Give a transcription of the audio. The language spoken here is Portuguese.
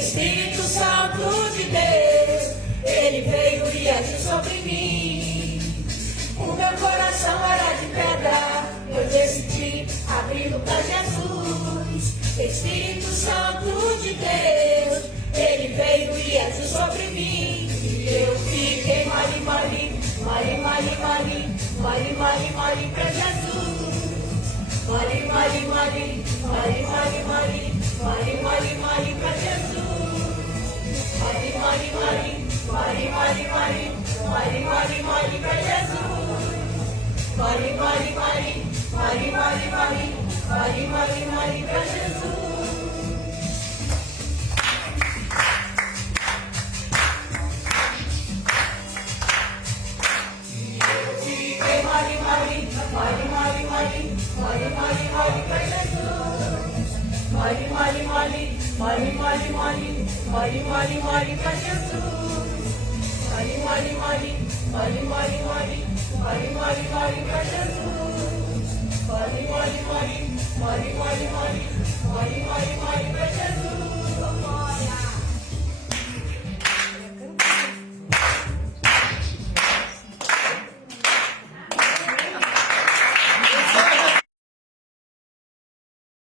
Espírito Santo de Deus, ele veio e agiu sobre mim. O meu coração era de pedra, eu decidi abri-lo para Jesus. Espírito Santo de Deus, ele veio e agiu sobre mim. E eu fiquei mali para Jesus. Mali para Jesus. Pra Jesus. Pra Jesus.